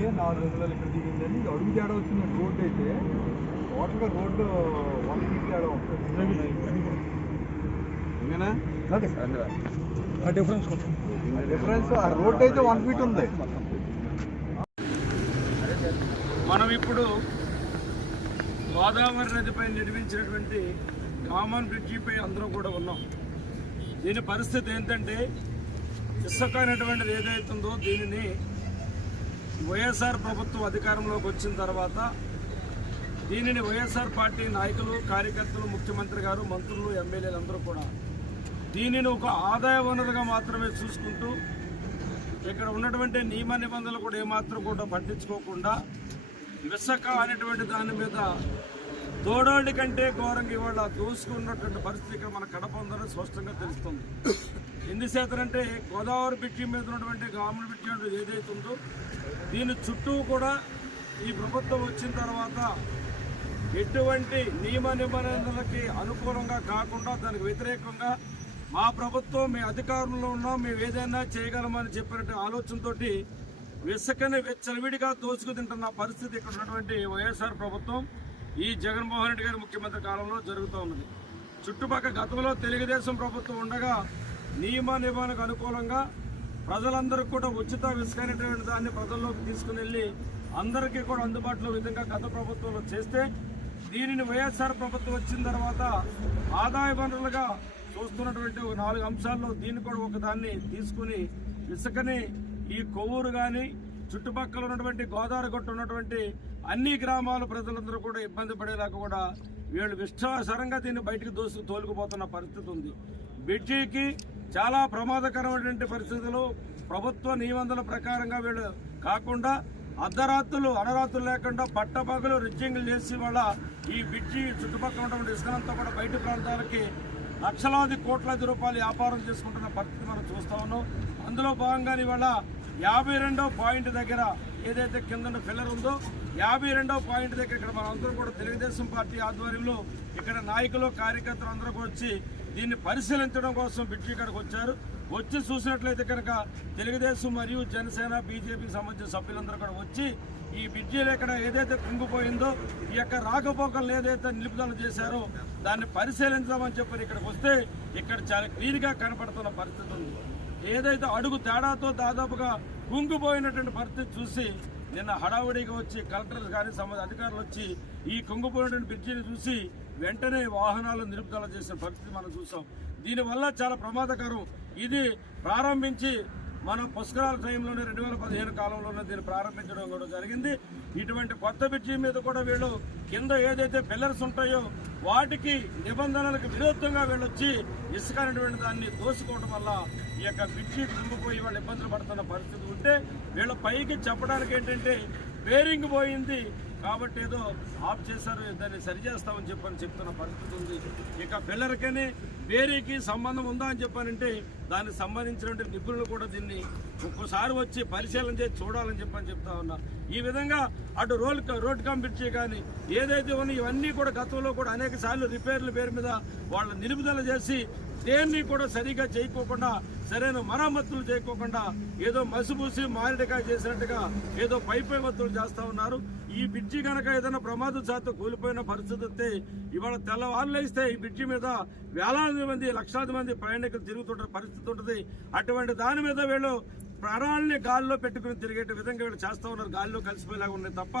దిగి నాలుగు వందలు ఇక్కడ దిగిందని అడుగు తేడా వచ్చింది రోడ్డు అయితే టోటల్గా రోడ్డు వన్ ఫీట్ తేడా ఉంటుంది డిఫరెన్స్ డిఫరెన్స్ ఆ రోడ్డు అయితే వన్ ఫీట్ ఉంది. మనం ఇప్పుడు గోదావరి నదిపై నిర్మించినటువంటి కామన్ బ్రిడ్జిపై అందరూ కూడా ఉన్నాం. దీని పరిస్థితి ఏంటంటే ఇసుక అనేటువంటిది ఏదైతుందో దీనిని వైఎస్ఆర్ ప్రభుత్వం అధికారంలోకి వచ్చిన తర్వాత దీనిని వైఎస్ఆర్ పార్టీ నాయకులు కార్యకర్తలు ముఖ్యమంత్రి గారు మంత్రులు ఎమ్మెల్యేలు అందరూ కూడా దీనిని ఒక ఆదాయ వనరుగా మాత్రమే చూసుకుంటూ ఇక్కడ ఉన్నటువంటి నియమ నిబంధనలు కూడా ఏమాత్రం కూడా పట్టించుకోకుండా విసక అనేటువంటి దాని మీద దోడోళ్ళ కంటే ఘోరంగా ఇవాళ దోసుకున్నటువంటి పరిస్థితి ఇక్కడ మన కడప ఉందని స్పష్టంగా తెలుస్తుంది. ఎందుచేతనంటే గోదావరి బిడ్జి మీద ఉన్నటువంటి గాముల బిడ్జి ఏదైతే ఉందో దీని చుట్టూ కూడా ఈ ప్రభుత్వం వచ్చిన తర్వాత ఎటువంటి నియమ నిబంధనలకి అనుకూలంగా కాకుండా దానికి వ్యతిరేకంగా మా ప్రభుత్వం మీ అధికారంలో ఉన్నాం మేము ఏదైనా చేయగలమని చెప్పినట్టు ఆలోచనతో విసకని చలివిడిగా దోచుకు తింటున్న పరిస్థితి ఇక్కడ ఉన్నటువంటి వైఎస్ఆర్ ప్రభుత్వం ఈ జగన్మోహన్ రెడ్డి గారి ముఖ్యమంత్రి కాలంలో జరుగుతూ ఉన్నది. చుట్టుపక్కల గతంలో తెలుగుదేశం ప్రభుత్వం ఉండగా నియమ నిబంధనకు అనుకూలంగా ప్రజలందరూ కూడా ఉచిత ఇసుక అనేటువంటి దాన్ని ప్రజల్లోకి తీసుకుని వెళ్ళి అందరికీ కూడా అందుబాటులో విధంగా గత ప్రభుత్వంలో చేస్తే దీనిని వైఎస్ఆర్ ప్రభుత్వం వచ్చిన తర్వాత ఆదాయ వనరులుగా చూస్తున్నటువంటి నాలుగు అంశాల్లో దీన్ని కూడా ఒకదాన్ని తీసుకుని ఇసుకని ఈ కొవ్వూరు కానీ చుట్టుపక్కల ఉన్నటువంటి గోదావరి గట్టు ఉన్నటువంటి అన్ని గ్రామాల ప్రజలందరూ కూడా ఇబ్బంది పడేలాగా కూడా వీళ్ళు విశ్వాసరంగా దీన్ని బయటకు దోసుకు తోలుకుపోతున్న పరిస్థితి ఉంది. బిడ్జీకి చాలా ప్రమాదకరమైనటువంటి పరిస్థితులు. ప్రభుత్వ నిబంధనల ప్రకారంగా వీళ్ళు కాకుండా అర్ధరాత్రులు అనరాత్రులు లేకుండా పట్టపగలు రిజ్జింగ్లు చేసి వాళ్ళ ఈ బ్రిడ్జి చుట్టుపక్కల ఉన్నటువంటి ఇసుకనంతా కూడా బయట ప్రాంతాలకి లక్షలాది కోట్లాది రూపాయలు వ్యాపారం చేసుకుంటున్న పరిస్థితి మనం చూస్తా ఉన్నాం. అందులో భాగంగా ఇవాళ యాభై రెండో పాయింట్ దగ్గర ఏదైతే కింద ఫిల్లర్ ఉందో యాభై రెండో పాయింట్ దగ్గర ఇక్కడ మనందరూ కూడా తెలుగుదేశం పార్టీ ఆధ్వర్యంలో ఇక్కడ నాయకులు కార్యకర్తలు అందరూ వచ్చి దీన్ని పరిశీలించడం కోసం బ్రిడ్జి ఇక్కడికి వచ్చారు. వచ్చి చూసినట్లయితే కనుక తెలుగుదేశం మరియు జనసేన బీజేపీకి సంబంధించిన సభ్యులందరూ కూడా వచ్చి ఈ బ్రిడ్జిలో ఇక్కడ ఏదైతే కుంగిపోయిందో ఈ యొక్క రాకపోకలను ఏదైతే నిలుపుదల చేశారో దాన్ని పరిశీలించామని చెప్పి ఇక్కడికి వస్తే ఇక్కడ చాలా క్లియర్గా కనపడుతున్న పరిస్థితి ఉంది. ఏదైతే అడుగు తేడాతో దాదాపుగా కుంగిపోయినటువంటి పరిస్థితి చూసి నిన్న హడావుడిగా వచ్చి కలెక్టర్స్ కానీ సంబంధ అధికారులు వచ్చి ఈ కుంగిపోయినటువంటి బ్రిడ్జిని చూసి వెంటనే వాహనాలు నిలుపుదల చేసిన పరిస్థితి మనం చూసాం. దీనివల్ల చాలా ప్రమాదకరం. ఇది ప్రారంభించి మన పుష్కరాల టైంలోనే రెండు వేల పదిహేను కాలంలోనే దీన్ని ప్రారంభించడం కూడా జరిగింది. ఇటువంటి కొత్త బ్రిడ్జి మీద కూడా వీళ్ళు కింద ఏదైతే పిల్లర్స్ ఉంటాయో వాటికి నిబంధనలకు విరుద్ధంగా వీళ్ళొచ్చి ఇసుక అనేటువంటి దాన్ని దోసుకోవడం వల్ల ఈ యొక్క బ్రిడ్జి కుంగిపోయి వాళ్ళు ఇబ్బందులు పడుతున్న పరిస్థితి ఉంటే వీళ్ళ పైకి చెప్పడానికి ఏంటంటే బేరింగ్ పోయింది. కాబట్టి ఏదో ఆఫ్ చేశారు దాన్ని సరిచేస్తామని చెప్పని చెప్తున్న పరిస్థితి ఉంది. ఇక పిల్లలకనే వేరేకి సంబంధం ఉందా అని చెప్పానంటే దానికి సంబంధించినటువంటి నిపుణులు కూడా దీన్ని ఒక్కోసారి వచ్చి పరిశీలన చేసి చూడాలని చెప్పని చెప్తా ఉన్నా. ఈ విధంగా అటు రోడ్ రోడ్ కంప్లీట్ కానీ ఏదైతే ఉన్నాయో ఇవన్నీ కూడా గతంలో కూడా అనేక సార్లు రిపేర్ల పేరు మీద వాళ్ళ నిలుపుదల చేసి దేన్ని కూడా సరిగా చేయకోకుండా సరైన మరమ్మతులు చేయకోకుండా ఏదో మసిపూసి మారిడికాయ చేసినట్టుగా ఏదో పైపై వత్తులు చేస్తూ ఉన్నారు. ఈ బ్రిడ్జి కనుక ఏదైనా ప్రమాద శాతం కూలిపోయిన పరిస్థితి వస్తే ఇవాళ తెల్లవారులేస్తే ఈ బ్రిడ్జి మీద వేలాది మంది లక్షలాది మంది ప్రయాణికులు తిరుగుతుంటే పరిస్థితి ఉంటుంది. అటువంటి దాని మీద వీళ్ళు ప్రాణాలని గాల్లో పెట్టుకుని తిరిగే విధంగా వీళ్ళు చేస్తూ ఉన్నారు. గాల్లో కలిసిపోయేలాగా ఉన్నాయి తప్ప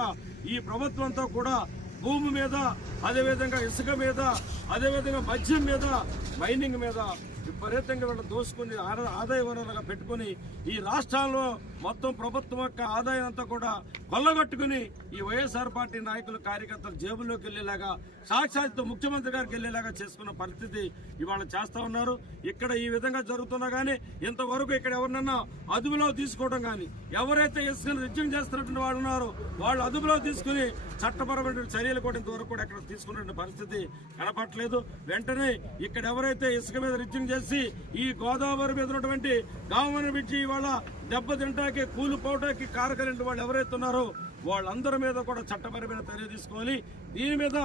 ఈ ప్రభుత్వంతో కూడా భూమి మీద అదేవిధంగా ఇసుక మీద అదేవిధంగా మద్యం మీద మైనింగ్ మీద విపరీతంగా వీళ్ళు దోసుకుని ఆదాయ వనరులుగా పెట్టుకుని ఈ రాష్ట్రాల్లో మొత్తం ప్రభుత్వం యొక్క ఆదాయం అంతా కూడా కొల్లగొట్టుకుని ఈ వైఎస్ఆర్ పార్టీ నాయకులు కార్యకర్తలు జేబుల్లోకి వెళ్ళేలాగా సాక్షాత్తు ముఖ్యమంత్రి గారికి వెళ్ళేలాగా చేసుకున్న పరిస్థితి ఇవాళ చేస్తూ ఉన్నారు. ఇక్కడ ఈ విధంగా జరుగుతున్నా కానీ ఇంతవరకు ఇక్కడ ఎవరినన్నా అదుపులో తీసుకోవడం కానీ ఎవరైతే ఇసుకను రిజ్యం చేస్తున్నటువంటి వాళ్ళు ఉన్నారో వాళ్ళు అదుపులో తీసుకుని చట్టపరమైన చర్యలు కూడా ఇంతవరకు కూడా ఇక్కడ తీసుకున్న పరిస్థితి కనపట్లేదు వెంటనే ఇక్కడ ఎవరైతే ఇసుక మీద రిజ్యం చేసి ఈ గోదావరి మీద ఉన్నటువంటి గామన బిడ్జి ఇవాళ దెబ్బతింటాకి కూలిపోవటానికి కారకలేని వాళ్ళు ఎవరైతే ఉన్నారో వాళ్ళందరి మీద కూడా చట్టపరమైన చర్య తీసుకోవాలి. దీని మీద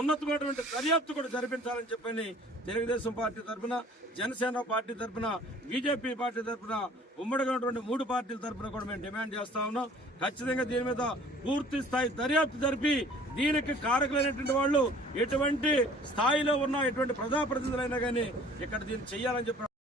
ఉన్నతమైనటువంటి దర్యాప్తు కూడా జరిపించాలని చెప్పని తెలుగుదేశం పార్టీ తరఫున జనసేన పార్టీ తరఫున బీజేపీ పార్టీ తరఫున ఉమ్మడిగా ఉన్నటువంటి మూడు పార్టీల తరఫున కూడా మేము డిమాండ్ చేస్తా ఉన్నాం. ఖచ్చితంగా దీని మీద పూర్తి స్థాయి దర్యాప్తు జరిపి దీనికి కారకులైనటువంటి వాళ్ళు ఎటువంటి స్థాయిలో ఉన్న ఎటువంటి ప్రజాప్రతినిధులైనా కానీ ఇక్కడ దీన్ని చేయాలని చెప్పి